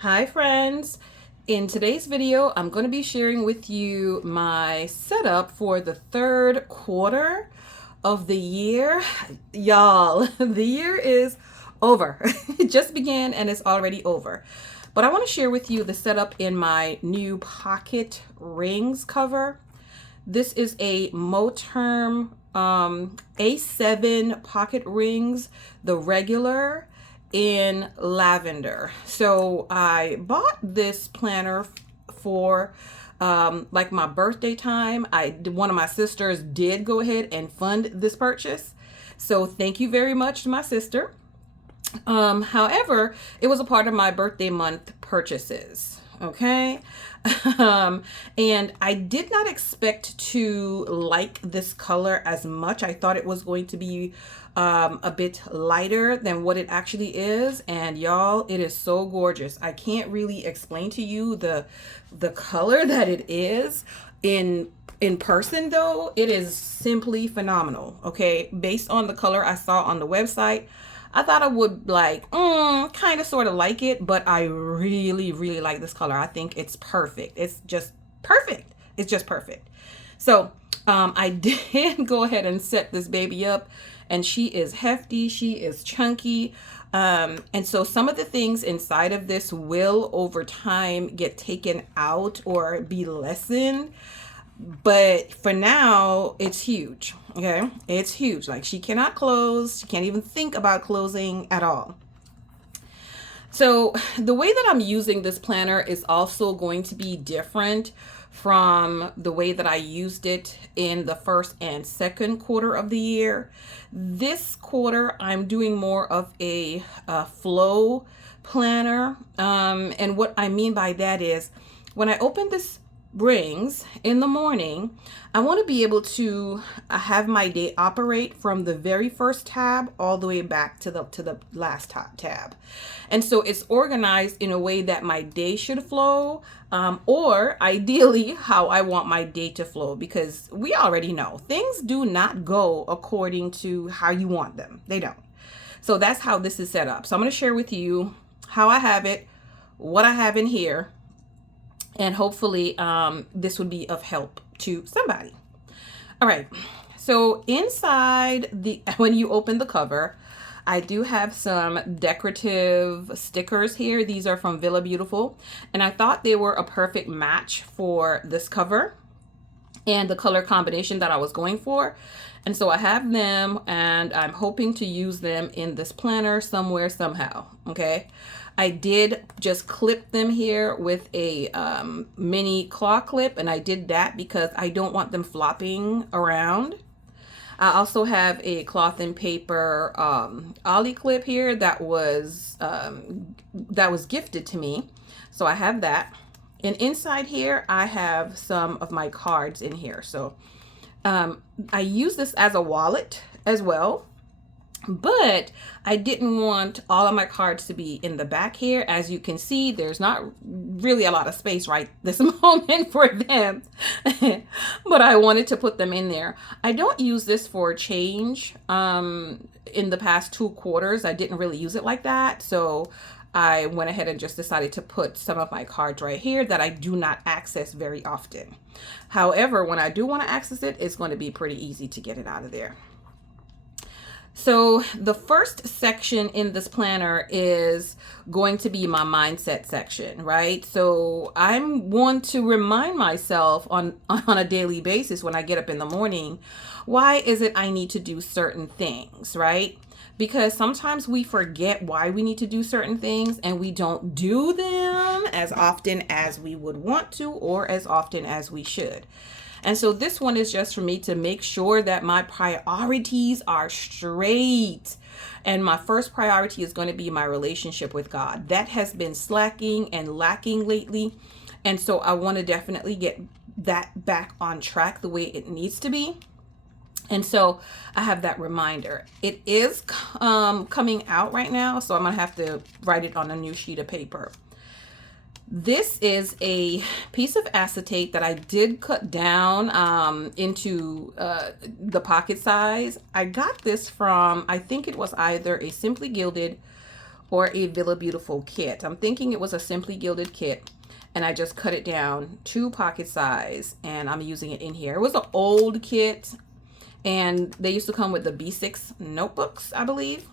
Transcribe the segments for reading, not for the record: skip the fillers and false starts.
Hi friends! In today's video, I'm going to be sharing with you my setup for the third quarter of the year. Y'all, the year is over. It just began and it's already over. But I want to share with you the setup in my new pocket rings cover. This is a Moterm A7 pocket rings, the regular in lavender. So I bought this planner for like my birthday time. One of my sisters did go ahead and fund this purchase. So thank you very much to my sister. However, it was a part of my birthday month purchases. Okay. And I did not expect to like this color as much. I thought it was going to be a bit lighter than what it actually is. And y'all, it is so gorgeous. I can't really explain to you the color that it is in person though. It is simply phenomenal. Okay. Based on the color I saw on the website, I thought I would like, kind of sort of like it, but I really, really like this color. I think it's perfect. It's just perfect. It's just perfect. So I did go ahead and set this baby up, and she is hefty. She is chunky. And so some of the things inside of this will over time get taken out or be lessened. But for now, it's huge. Okay. It's huge. Like she cannot close. She can't even think about closing at all. So the way that I'm using this planner is also going to be different from the way that I used it in the first and second quarter of the year. This quarter, I'm doing more of a flow planner. And what I mean by that is when I open this rings in the morning, I want to be able to have my day operate from the very first tab all the way back to the last tab. And so it's organized in a way that my day should flow, or ideally how I want my day to flow, because we already know things do not go according to how you want them. They don't. So that's how this is set up. So I'm going to share with you how I have it, what I have in here, and hopefully this would be of help to somebody. All right, so inside when you open the cover, I do have some decorative stickers here. These are from Villa Beautiful, and I thought they were a perfect match for this cover and the color combination that I was going for. And so I have them, and I'm hoping to use them in this planner somewhere, somehow. Okay. I did just clip them here with a mini claw clip, and I did that because I don't want them flopping around. I also have a cloth and paper ollie clip here that was gifted to me. So I have that. And inside here, I have some of my cards in here. So I use this as a wallet as well. But I didn't want all of my cards to be in the back here. As you can see, there's not really a lot of space right this moment for them. But I wanted to put them in there. I don't use this for change. In the past 2 quarters, I didn't really use it like that. So I went ahead and just decided to put some of my cards right here that I do not access very often. However, when I do want to access it, it's going to be pretty easy to get it out of there. So the first section in this planner is going to be my mindset section, right? So I'm want to remind myself on a daily basis when I get up in the morning, why is it I need to do certain things, right? Because sometimes we forget why we need to do certain things and we don't do them as often as we would want to or as often as we should. And so this one is just for me to make sure that my priorities are straight. And my first priority is going to be my relationship with God. That has been slacking and lacking lately. And so I want to definitely get that back on track the way it needs to be. And so I have that reminder. It is coming out right now, so I'm going to have to write it on a new sheet of paper. This is a piece of acetate that I did cut down into the pocket size. I got this from, I think it was either a Simply Gilded or a Villa Beautiful kit. I'm thinking it was a Simply Gilded kit, and I just cut it down to pocket size, and I'm using it in here. It was an old kit, and they used to come with the B6 notebooks, I believe.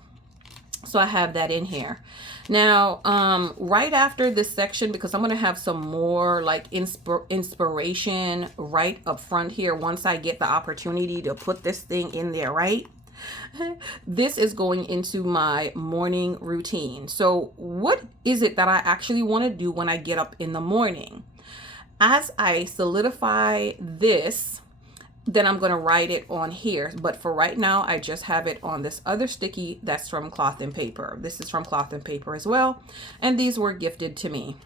So I have that in here. Now, right after this section, because I'm going to have some more like inspiration right up front here once I get the opportunity to put this thing in there, right? This is going into my morning routine. So what is it that I actually want to do when I get up in the morning? As I solidify this, then I'm going to write it on here. But for right now, I just have it on this other sticky that's from Cloth and Paper. This is from Cloth and Paper as well. And these were gifted to me.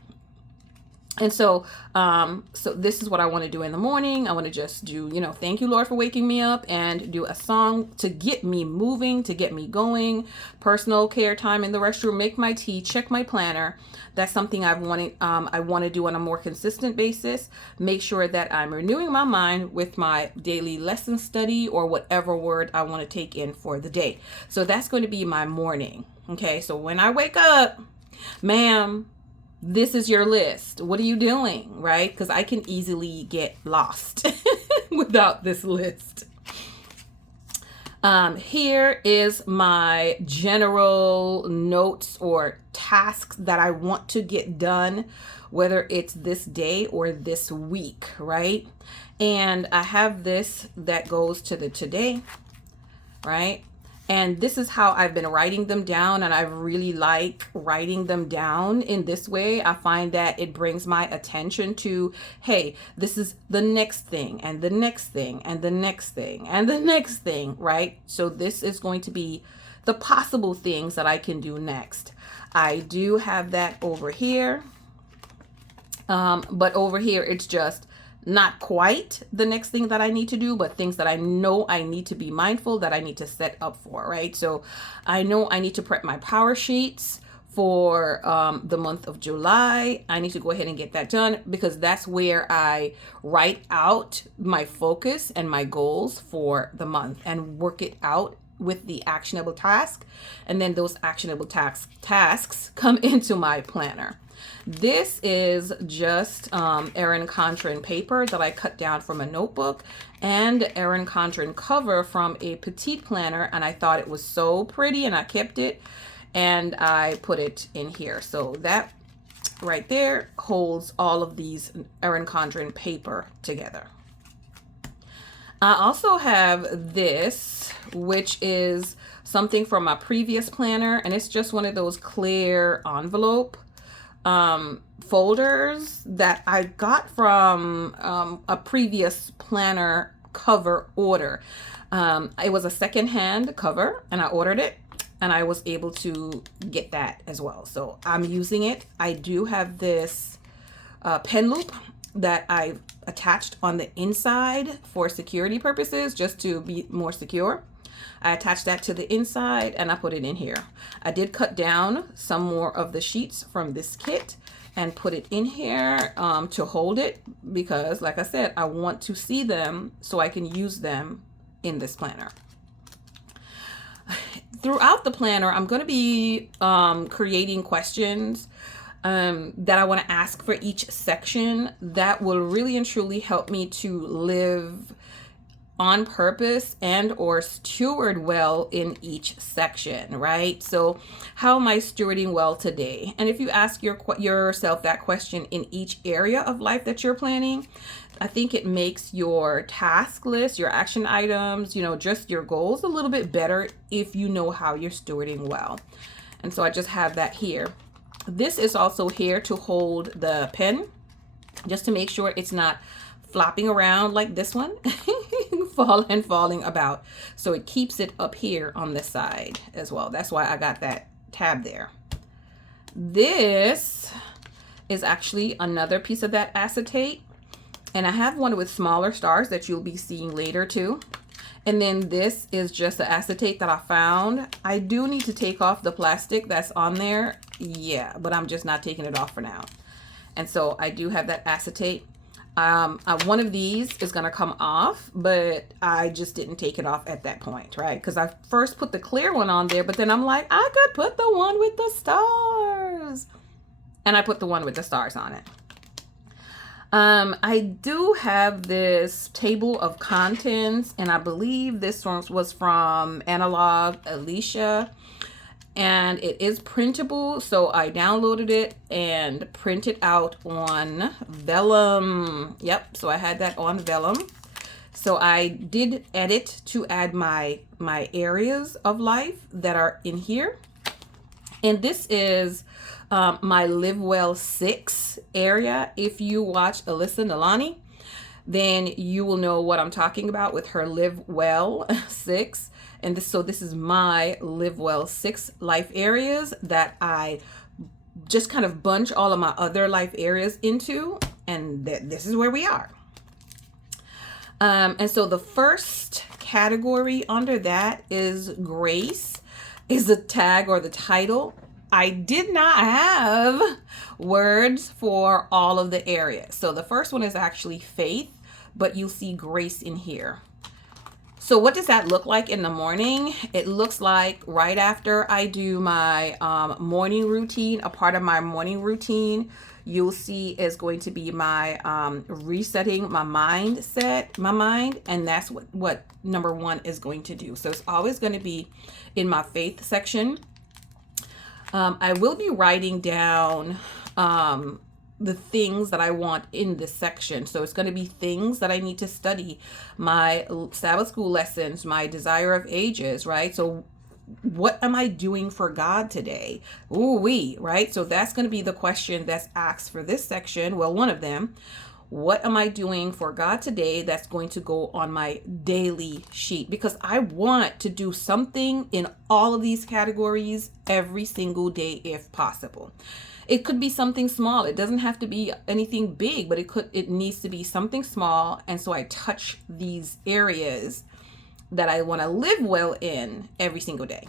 And so, so this is what I want to do in the morning. I want to just do, you know, thank you, Lord, for waking me up, and do a song to get me moving, to get me going. Personal care time in the restroom, make my tea, check my planner. That's something I want to do on a more consistent basis. Make sure that I'm renewing my mind with my daily lesson study or whatever word I want to take in for the day. So that's going to be my morning. Okay. So when I wake up, ma'am, this is your list. What are you doing? Right? Because I can easily get lost without this list. Here is my general notes or tasks that I want to get done, whether it's this day or this week, right? And I have this that goes to the today, right? And this is how I've been writing them down, and I really like writing them down in this way. I find that it brings my attention to, hey, this is the next thing, and the next thing, and the next thing, and the next thing, right? So this is going to be the possible things that I can do next. I do have that over here, but over here it's just not quite the next thing that I need to do, but things that I know I need to be mindful that I need to set up for, right? So I know I need to prep my power sheets for the month of July. I need to go ahead and get that done, because that's where I write out my focus and my goals for the month and work it out with the actionable task. And then those actionable tasks come into my planner. This is just Erin Condren paper that I cut down from a notebook, and Erin Condren cover from a petite planner, and I thought it was so pretty, and I kept it and I put it in here. So that right there holds all of these Erin Condren paper together. I also have this, which is something from my previous planner, and it's just one of those clear envelope folders that I got from a previous planner cover order. It was a secondhand cover, and I ordered it, and I was able to get that as well. So I'm using it. I do have this pen loop that I've attached on the inside for security purposes, just to be more secure. I attached that to the inside and I put it in here. I did cut down some more of the sheets from this kit and put it in here to hold it, because like I said, I want to see them so I can use them in this planner. Throughout the planner, I'm going to be creating questions that I want to ask for each section that will really and truly help me to live on purpose and or steward well in each section, right? So how am I stewarding well today? And if you ask yourself that question in each area of life that you're planning, I think it makes your task list, your action items, you know, just your goals a little bit better if you know how you're stewarding well. And so I just have that here. This is also here to hold the pen, just to make sure it's not flopping around like this one, falling about. So it keeps it up here on this side as well. That's why I got that tab there. This is actually another piece of that acetate, and I have one with smaller stars that you'll be seeing later too. And then this is just the acetate that I found. I do need to take off the plastic that's on there. Yeah, but I'm just not taking it off for now. And so I do have that acetate. One of these is going to come off, but I just didn't take it off at that point, right? Because I first put the clear one on there, but then I'm like, I could put the one with the stars. And I put the one with the stars on it. I do have this table of contents, and I believe this one was from Analog Alicia. And it is printable, so I downloaded it and printed out on vellum. Yep, so I had that on vellum. So I did edit to add my areas of life that are in here. And this is my Live Well 6 area. If you watch Alyssa Nalani, then you will know what I'm talking about with her Live Well 6. And this is my Live Well 6 life areas that I just kind of bunch all of my other life areas into. And this is where we are. And so the first category under that is grace, is the tag or the title. I did not have words for all of the areas. So the first one is actually faith, but you'll see grace in here. So what does that look like in the morning? It looks like right after I do my morning routine, a part of my morning routine, you'll see is going to be my resetting my mind, and that's what number 1 is going to do. So it's always going to be in my faith section. I will be writing down the things that I want in this section. So it's going to be things that I need to study, my Sabbath school lessons, my desire of ages, right? So what am I doing for God today? Ooh-wee, right? So that's going to be the question that's asked for this section. Well, one of them. What am I doing for God today that's going to go on my daily sheet? Because I want to do something in all of these categories every single day if possible. It could be something small. It doesn't have to be anything big, but it needs to be something small. And so I touch these areas that I want to live well in every single day.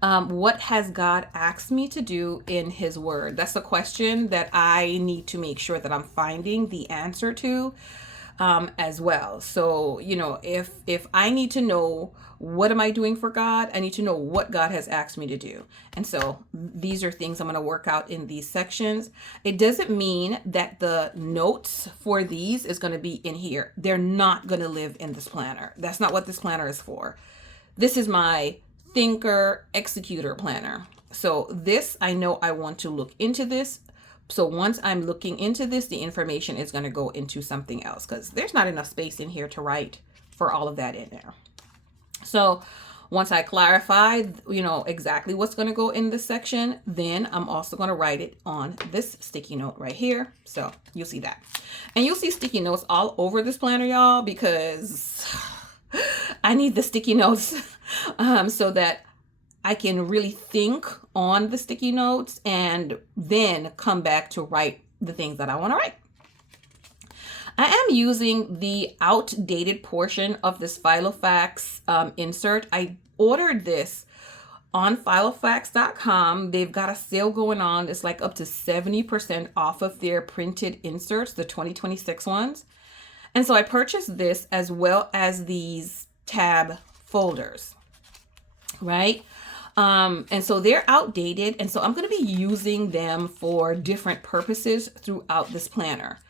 What has God asked me to do in his word? That's a question that I need to make sure that I'm finding the answer to as well. So, if I need to know what am I doing for God, I need to know what God has asked me to do. And so these are things I'm going to work out in these sections. It doesn't mean that the notes for these is going to be in here. They're not going to live in this planner. That's not what this planner is for. This is my thinker executor planner. So this, I know I want to look into this. So once I'm looking into this, the information is going to go into something else because there's not enough space in here to write for all of that in there. So once I clarify, exactly what's going to go in this section, then I'm also going to write it on this sticky note right here. So you'll see that. And you'll see sticky notes all over this planner, y'all, because I need the sticky notes so that I can really think on the sticky notes and then come back to write the things that I want to write. I am using the outdated portion of this Filofax insert. I ordered this on filofax.com. They've got a sale going on. It's like up to 70% off of their printed inserts, the 2026 ones. And so I purchased this as well as these tab folders, right? And so they're outdated. And so I'm going to be using them for different purposes throughout this planner.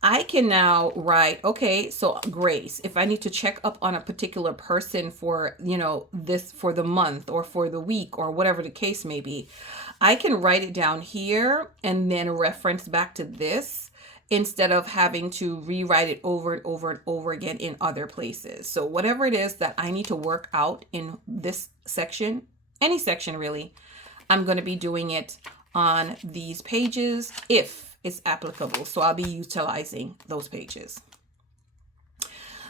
I can now write, okay, so grace, if I need to check up on a particular person for, this for the month or for the week or whatever the case may be, I can write it down here and then reference back to this instead of having to rewrite it over and over and over again in other places. So whatever it is that I need to work out in this section, any section really, I'm going to be doing it on these pages if it's applicable. So I'll be utilizing those pages.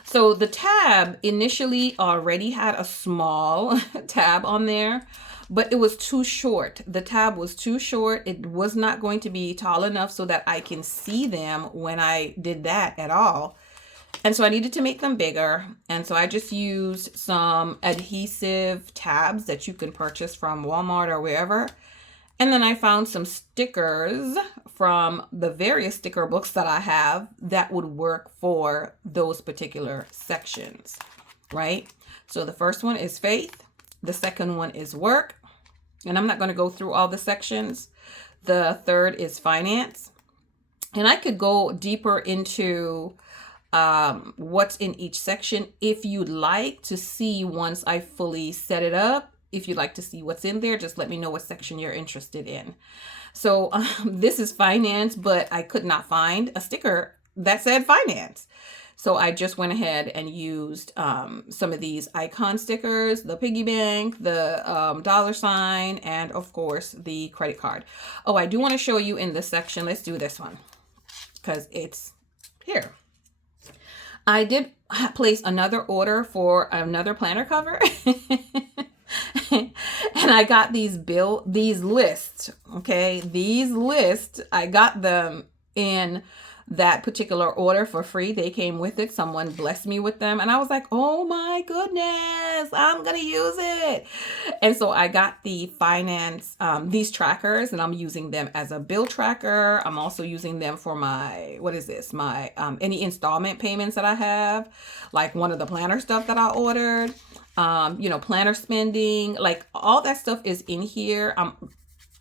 So the tab initially already had a small tab on there, but it was too short. The tab was too short. It was not going to be tall enough so that I can see them when I did that at all. And so I needed to make them bigger. And so I just used some adhesive tabs that you can purchase from Walmart or wherever. And then I found some stickers from the various sticker books that I have that would work for those particular sections, right? So the first one is faith. The second one is work. And I'm not going to go through all the sections. The third is finance. And I could go deeper into what's in each section if you'd like to see once I fully set it up. If you'd like to see what's in there, just let me know what section you're interested in. So this is finance, but I could not find a sticker that said finance. So I just went ahead and used some of these icon stickers, the piggy bank, the dollar sign, and of course the credit card. Oh, I do want to show you in this section. Let's do this one because it's here. I did place another order for another planner cover. And I got these lists, okay? These lists, I got them in that particular order for free. They came with it. Someone blessed me with them. And I was like, oh my goodness, I'm going to use it. And so I got the finance, these trackers, and I'm using them as a bill tracker. I'm also using them for my, what is this? My, any installment payments that I have, like one of the planner stuff that I ordered. You know, planner spending, like all that stuff is in here.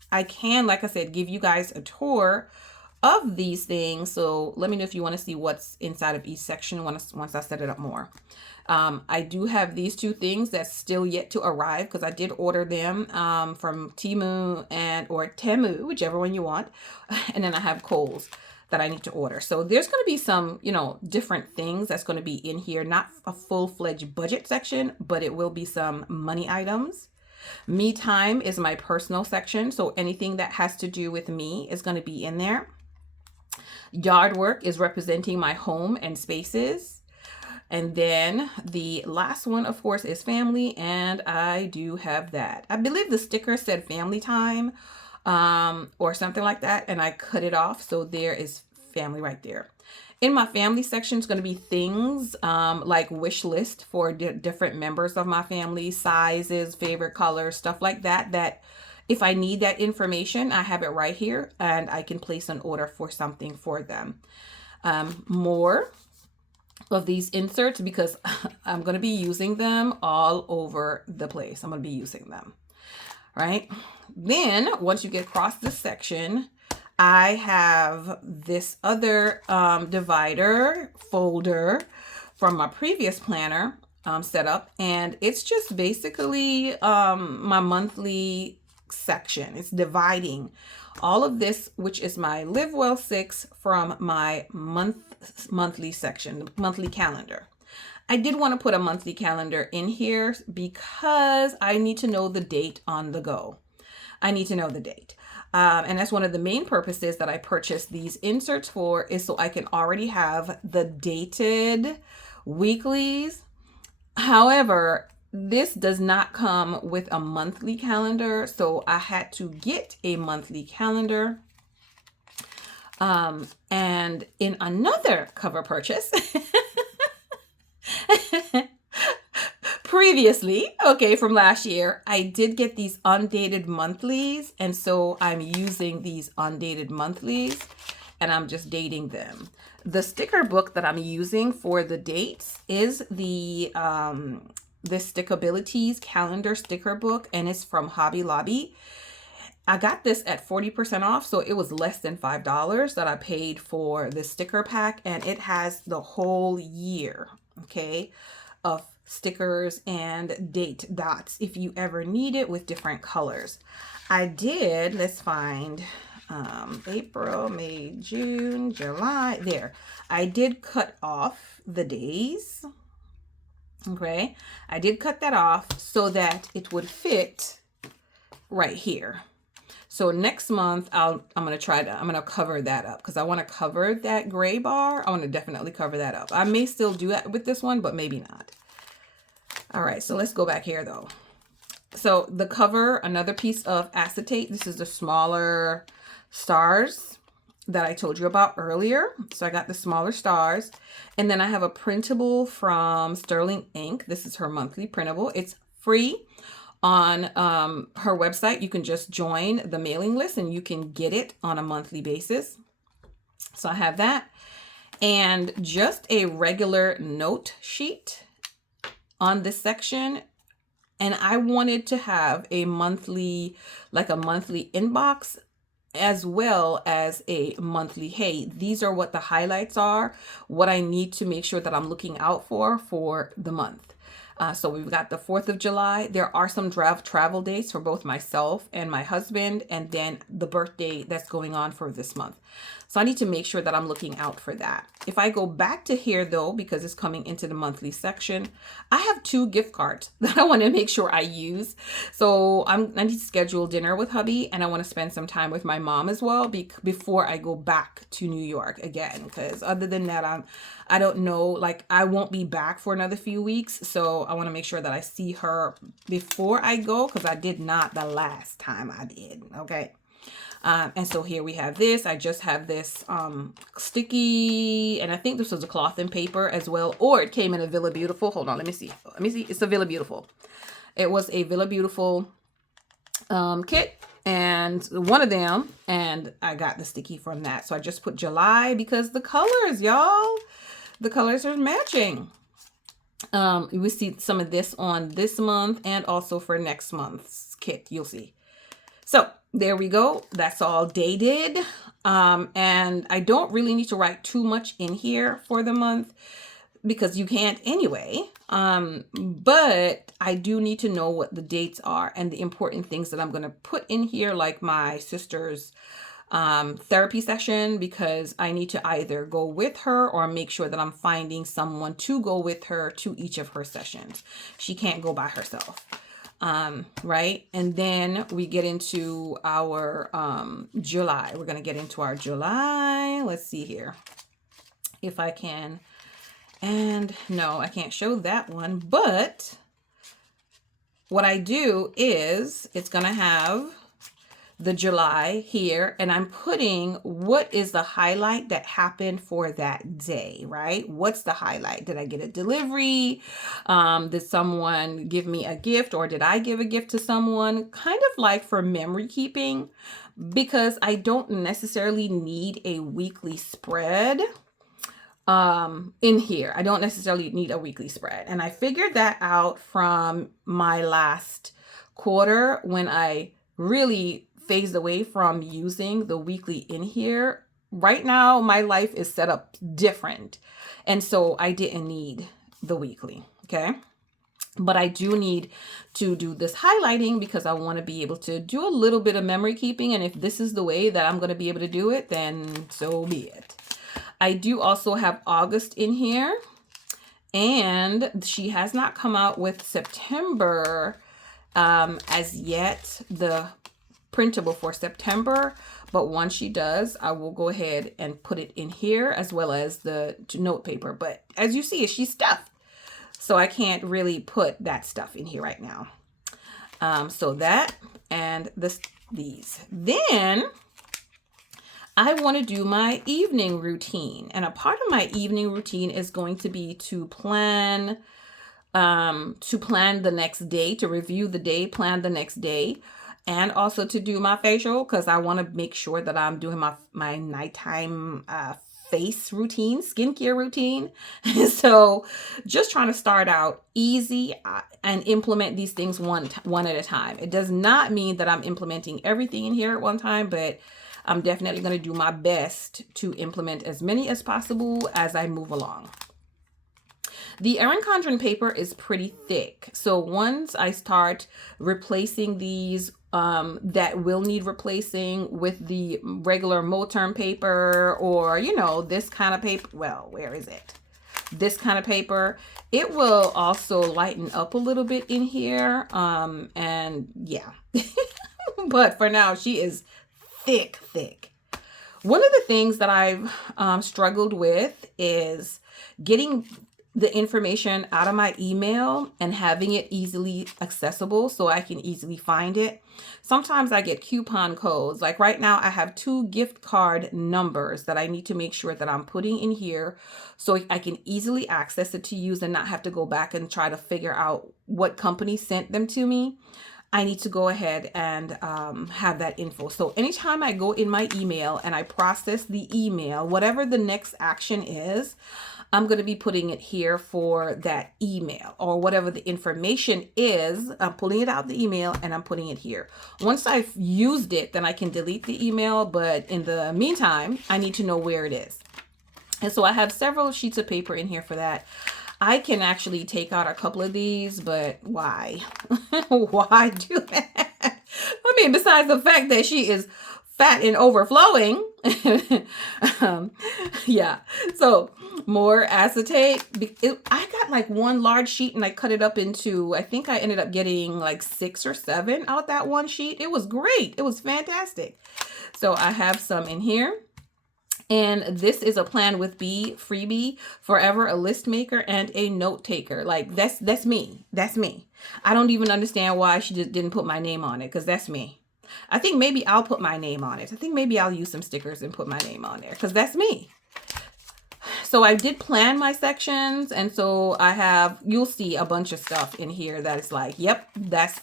I can, like I said, give you guys a tour of these things. So let me know if you want to see what's inside of each section once I set it up more. I do have these two things that's still yet to arrive because I did order them from Temu or Temu, whichever one you want. And then I have Kohl's that I need to order. So there's going to be some, you know, different things that's going to be in here. Not a full-fledged budget section, but it will be some money items. Me time is my personal section. So anything that has to do with me is going to be in there. Yard work is representing my home and spaces. And then the last one, of course, is family. And I do have that. I believe the sticker said family time or something like that. And I cut it off. So there is family right there. In my family section is going to be things like wish list for different members of my family, sizes, favorite colors, stuff like that, that if I need that information, I have it right here and I can place an order for something for them. More of these inserts because I'm going to be using them all over the place. I'm going to be using them, right? Then once you get across this section, I have this other divider folder from my previous planner set up, and it's just basically my monthly section. It's dividing all of this, which is my Live Well 6 from my monthly section, monthly calendar. I did want to put a monthly calendar in here because I need to know the date on the go. I need to know the date. And that's one of the main purposes that I purchased these inserts for, is so I can already have the dated weeklies. However, this does not come with a monthly calendar, so I had to get a monthly calendar. And in another cover purchase, previously, okay, from last year, I did get these undated monthlies, and so I'm using these undated monthlies, and I'm just dating them. The sticker book that I'm using for the dates is the Stickabilities calendar sticker book, and it's from Hobby Lobby. I got this at 40% off, so it was less than $5 that I paid for the sticker pack, and it has the whole year, okay, of stickers and date dots if you ever need it with different colors. I did, let's find April, May, June, July, there. I did cut off the days. Okay, I did cut that off so that it would fit right here. So next month, I'm going to cover that up because I want to cover that gray bar. I want to definitely cover that up. I may still do that with this one, but maybe not. All right, so let's go back here though. So the cover, another piece of acetate. This is the smaller stars that I told you about earlier. So I got the smaller stars. And then I have a printable from Sterling Ink. This is her monthly printable. It's free on her website. You can just join the mailing list and you can get it on a monthly basis. So I have that, and just a regular note sheet on this section. And I wanted to have a monthly, like a monthly inbox, as well as a monthly, hey, these are what the highlights are, what I need to make sure that I'm looking out for the month. So we've got the 4th of July. There are some draft travel dates for both myself and my husband, and then the birthday that's going on for this month. So I need to make sure that I'm looking out for that. If I go back to here though, because it's coming into the monthly section, I have 2 gift cards that I want to make sure I use. So I need to schedule dinner with hubby, and I want to spend some time with my mom as well before I go back to New York again. Because other than that, I don't know, like I won't be back for another few weeks. So I want to make sure that I see her before I go, because I did not the last time I did. Okay. And so here we have this. I just have this sticky, and I think this was a cloth and paper as well, or it came in a Villa Beautiful. Hold on, let me see. It's a Villa Beautiful. It was a Villa Beautiful kit, and one of them, and I got the sticky from that. So I just put July because the colors, y'all, the colors are matching. We see some of this on this month and also for next month's kit, you'll see. So there we go. That's all dated. And I don't really need to write too much in here for the month because you can't anyway. But I do need to know what the dates are and the important things that I'm going to put in here, like my sister's therapy session, because I need to either go with her or make sure that I'm finding someone to go with her to each of her sessions. She can't go by herself. Right. And then we get into our July. We're going to get into our July. Let's see here if I can. And no, I can't show that one. But what I do is it's going to have the July here, and I'm putting what is the highlight that happened for that day, right? What's the highlight? Did I get a delivery? Did someone give me a gift, or did I give a gift to someone? Kind of like for memory keeping, because I don't necessarily need a weekly spread in here. I don't necessarily need a weekly spread. And I figured that out from my last quarter when I really phased away from using the weekly in here. Right now, my life is set up different. And so I didn't need the weekly, okay? But I do need to do this highlighting because I want to be able to do a little bit of memory keeping. And if this is the way that I'm going to be able to do it, then so be it. I do also have August in here. And she has not come out with September as yet, the printable for September, but once she does, I will go ahead and put it in here as well as the note paper. But as you see, she's stuffed, so I can't really put that stuff in here right now. So that and these. Then I want to do my evening routine, and a part of my evening routine is going to be to plan the next day, to review the day, plan the next day. And also to do my facial, because I want to make sure that I'm doing my nighttime face routine, skincare routine. So just trying to start out easy and implement these things one at a time. It does not mean that I'm implementing everything in here at one time, but I'm definitely going to do my best to implement as many as possible as I move along. The Erin Condren paper is pretty thick. So once I start replacing these that will need replacing with the regular Moterm paper, or, you know, this kind of paper, well, where is it? This kind of paper, it will also lighten up a little bit in here. And yeah, but for now, she is thick. One of the things that I've struggled with is getting the information out of my email and having it easily accessible so I can easily find it. Sometimes I get coupon codes. Like right now, I have 2 gift card numbers that I need to make sure that I'm putting in here so I can easily access it to use and not have to go back and try to figure out what company sent them to me. I need to go ahead and have that info. So anytime I go in my email and I process the email, whatever the next action is, I'm going to be putting it here for that email, or whatever the information is. I'm pulling it out the email and I'm putting it here. Once I've used it, then I can delete the email. But in the meantime, I need to know where it is. And so I have several sheets of paper in here for that. I can actually take out a couple of these, but why? Why do that? I mean, besides the fact that she is fat and overflowing. Yeah. So more acetate. I got like one large sheet and I cut it up into, I think I ended up getting like 6 or 7 out that one sheet. It was great. It was fantastic. So I have some in here. And this is a Plan with B freebie, forever a list maker and a note taker. Like that's me. That's me. I don't even understand why she just didn't put my name on it, because that's me. I think maybe I'll put my name on it. I think maybe I'll use some stickers and put my name on there, because that's me. So I did plan my sections, and so I have, you'll see a bunch of stuff in here that is like, yep, that's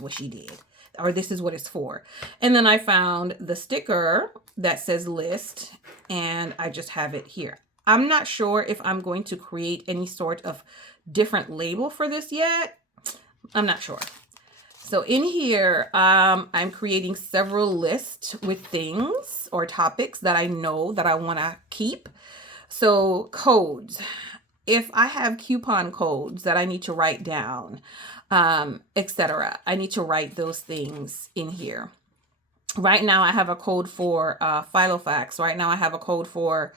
what she did, or this is what it's for. And then I found the sticker that says list, and I just have it here. I'm not sure if I'm going to create any sort of different label for this yet. I'm not sure. So in here, I'm creating several lists with things or topics that I know that I want to keep. So codes, if I have coupon codes that I need to write down, etc., I need to write those things in here. Right now I have a code for Filofax. Right now I have a code for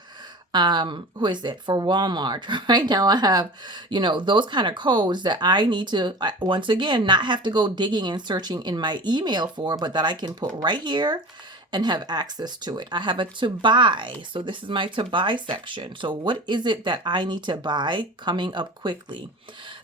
who is it, for Walmart. Right now I have, you know, those kind of codes that I need to, once again, not have to go digging and searching in my email for, but that I can put right here and have access to it. I have a to buy. So this is my to buy section. So what is it that I need to buy coming up quickly?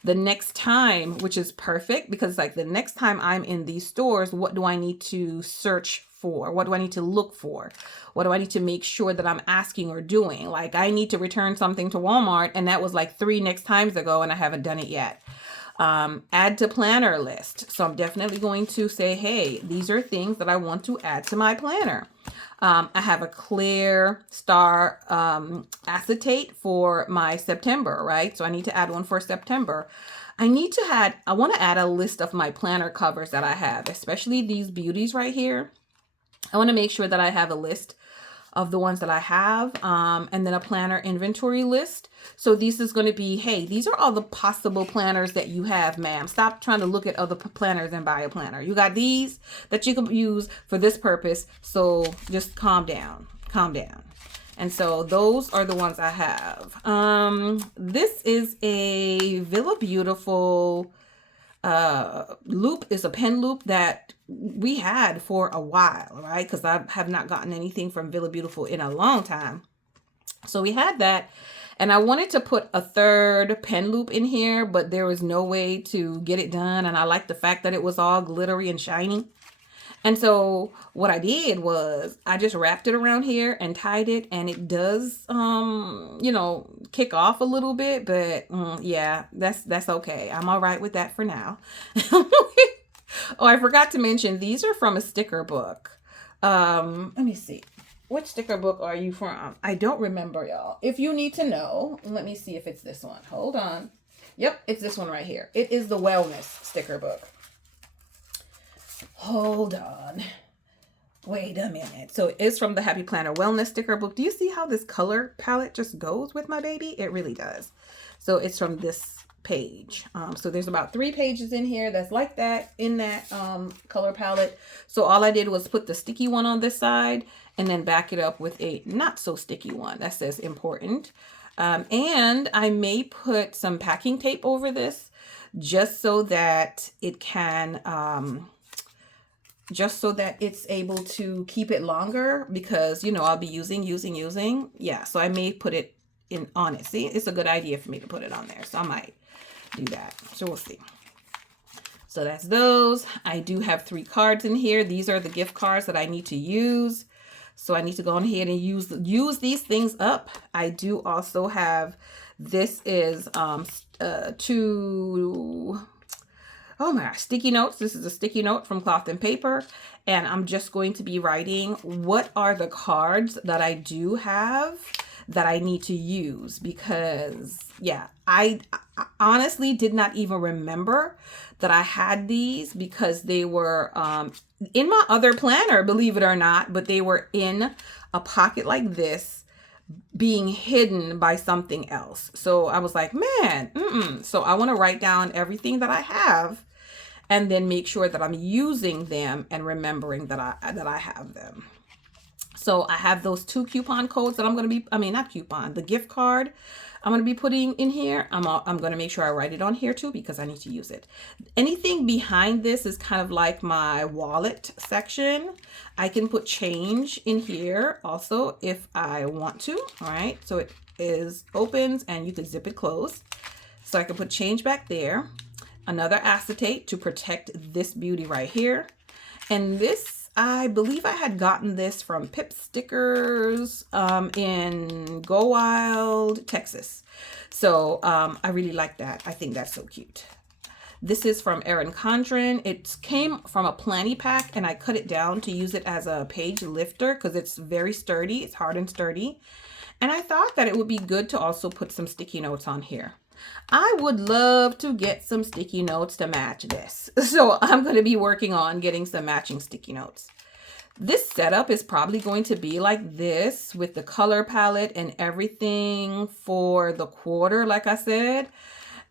The next time, which is perfect, because like the next time I'm in these stores, what do I need to search for? What do I need to look for? What do I need to make sure that I'm asking or doing? Like I need to return something to Walmart, and that was like 3 next times ago and I haven't done it yet. Add to planner list. So I'm definitely going to say, hey, these are things that I want to add to my planner. I have a clear star acetate for my September, right? So I need to add one for September. I want to add a list of my planner covers that I have, especially these beauties right here. I want to make sure that I have a list of the ones that I have, and then a planner inventory list. So this is going to be, hey, these are all the possible planners that you have, ma'am. Stop trying to look at other planners and buy a planner. You got these that you can use for this purpose. So just calm down, calm down. And so those are the ones I have. This is a Villa Beautiful loop, is a pen loop that we had for a while, right? Because I have not gotten anything from Villa Beautiful in a long time. So we had that, and I wanted to put a third pen loop in here, but there was no way to get it done. And I like the fact that it was all glittery and shiny. And so what I did was I just wrapped it around here and tied it, and it does, you know, kick off a little bit, but yeah, that's okay. I'm all right with that for now. Oh, I forgot to mention, these are from a sticker book. Let me see. Which sticker book are you from? I don't remember, y'all. If you need to know, let me see if it's this one. Hold on. Yep, it's this one right here. It is the Wellness sticker book. Hold on. Wait a minute. So it's from the Happy Planner Wellness sticker book. Do you see how this color palette just goes with my baby? It really does. So it's from this page. So there's about 3 pages in here that's like that in that color palette. So all I did was put the sticky one on this side and then back it up with a not so sticky one that says important. And I may put some packing tape over this just so that it can just so that it's able to keep it longer, because, you know, I'll be using. Yeah, so I may put it on it. See, it's a good idea for me to put it on there. So I might do that. So we'll see. So that's those. I do have 3 cards in here. These are the gift cards that I need to use. So I need to go on ahead and use these things up. I do also have, this is 2 Oh my gosh, sticky notes. This is a sticky note from Cloth and Paper. And I'm just going to be writing what are the cards that I do have that I need to use, because yeah, I honestly did not even remember that I had these, because they were in my other planner, believe it or not, but they were in a pocket like this, being hidden by something else. So I was like, man, so I want to write down everything that I have and then make sure that I'm using them and remembering that I have them. So I have those 2 coupon codes that I'm going to be, not coupon, the gift card I'm going to be putting in here. I'm going to make sure I write it on here too, because I need to use it. Anything behind this is kind of like my wallet section. I can put change in here also if I want to. All right. So it opens and you can zip it closed. So I can put change back there. Another acetate to protect this beauty right here. And this, I believe I had gotten this from Pip Stickers in Go Wild, Texas. So I really like that. I think that's so cute. This is from Erin Condren. It came from a planny pack, and I cut it down to use it as a page lifter because it's very sturdy. It's hard and sturdy. And I thought that it would be good to also put some sticky notes on here. I would love to get some sticky notes to match this. So I'm going to be working on getting some matching sticky notes. This setup is probably going to be like this with the color palette and everything for the quarter, like I said.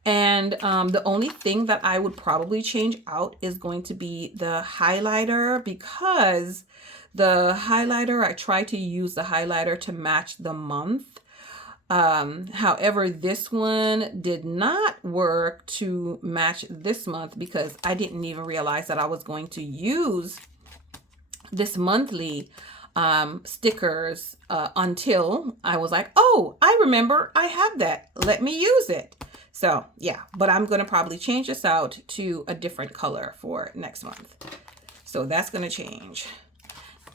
And the only thing that I would probably change out is going to be the highlighter, because the highlighter, I try to use the highlighter to match the month. However, this one did not work to match this month because I didn't even realize that I was going to use this monthly stickers until I was like, oh, I remember I have that. Let me use it. So yeah, but I'm going to probably change this out to a different color for next month. So that's going to change.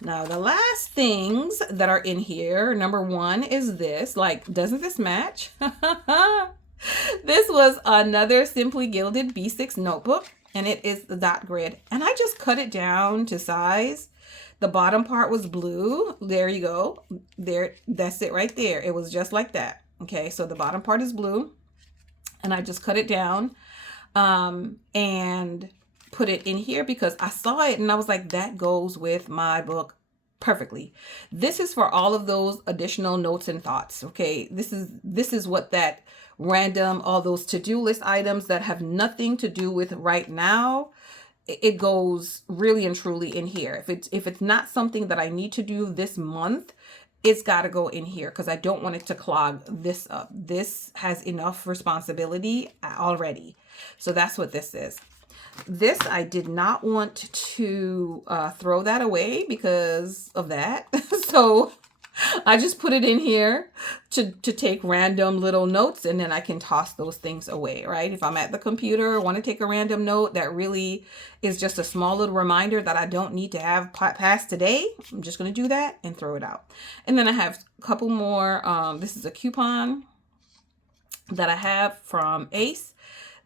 Now, the last things that are in here, number 1 is this. Like, doesn't this match? This was another Simply Gilded B6 notebook, and it is the dot grid. And I just cut it down to size. The bottom part was blue. There you go. There, that's it right there. It was just like that. Okay, so the bottom part is blue. And I just cut it down and put it in here because I saw it and I was like, that goes with my book perfectly. This is for all of those additional notes and thoughts. Okay, this is what that random, all those to-do list items that have nothing to do with right now, it goes really and truly in here. If it's not something that I need to do this month, it's got to go in here because I don't want it to clog this up. This has enough responsibility already. So that's what this is. This, I did not want to throw that away because of that. So I just put it in here to take random little notes, and then I can toss those things away, right? If I'm at the computer, want to take a random note that really is just a small little reminder that I don't need to have past today, I'm just going to do that and throw it out. And then I have a couple more. This is a coupon that I have from Ace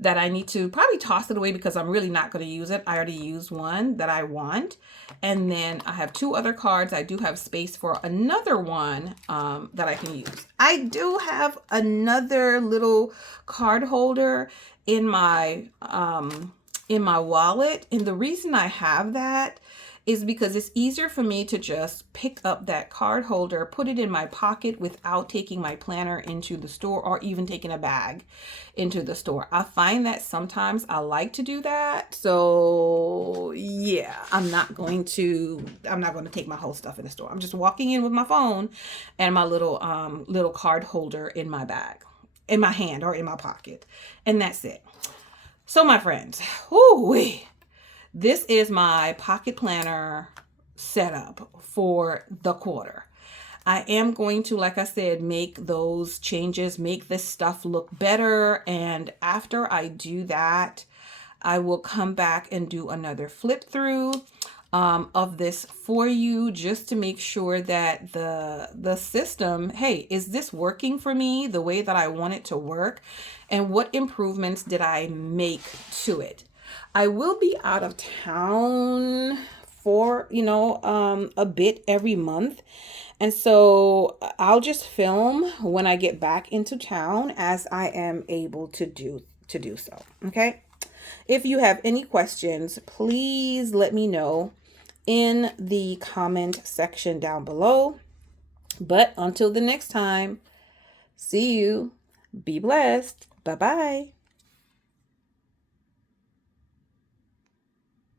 that I need to probably toss it away because I'm really not going to use it. I already used one that I want. And then I have 2 other cards. I do have space for another one that I can use. I do have another little card holder in my wallet. And the reason I have that is because it's easier for me to just pick up that card holder, put it in my pocket without taking my planner into the store or even taking a bag into the store. I find that sometimes I like to do that. So yeah, I'm not going to take my whole stuff in the store. I'm just walking in with my phone and my little card holder in my bag, in my hand or in my pocket. And that's it. So my friends, whoo-wee. This is my pocket planner setup for the quarter. I am going to, like I said, make those changes, make this stuff look better. And after I do that, I will come back and do another flip through of this for you, just to make sure that the system, hey, is this working for me the way that I want it to work? And what improvements did I make to it? I will be out of town for, a bit every month. And so I'll just film when I get back into town as I am able to do so. Okay? If you have any questions, please let me know in the comment section down below. But until the next time, see you. Be blessed. Bye-bye.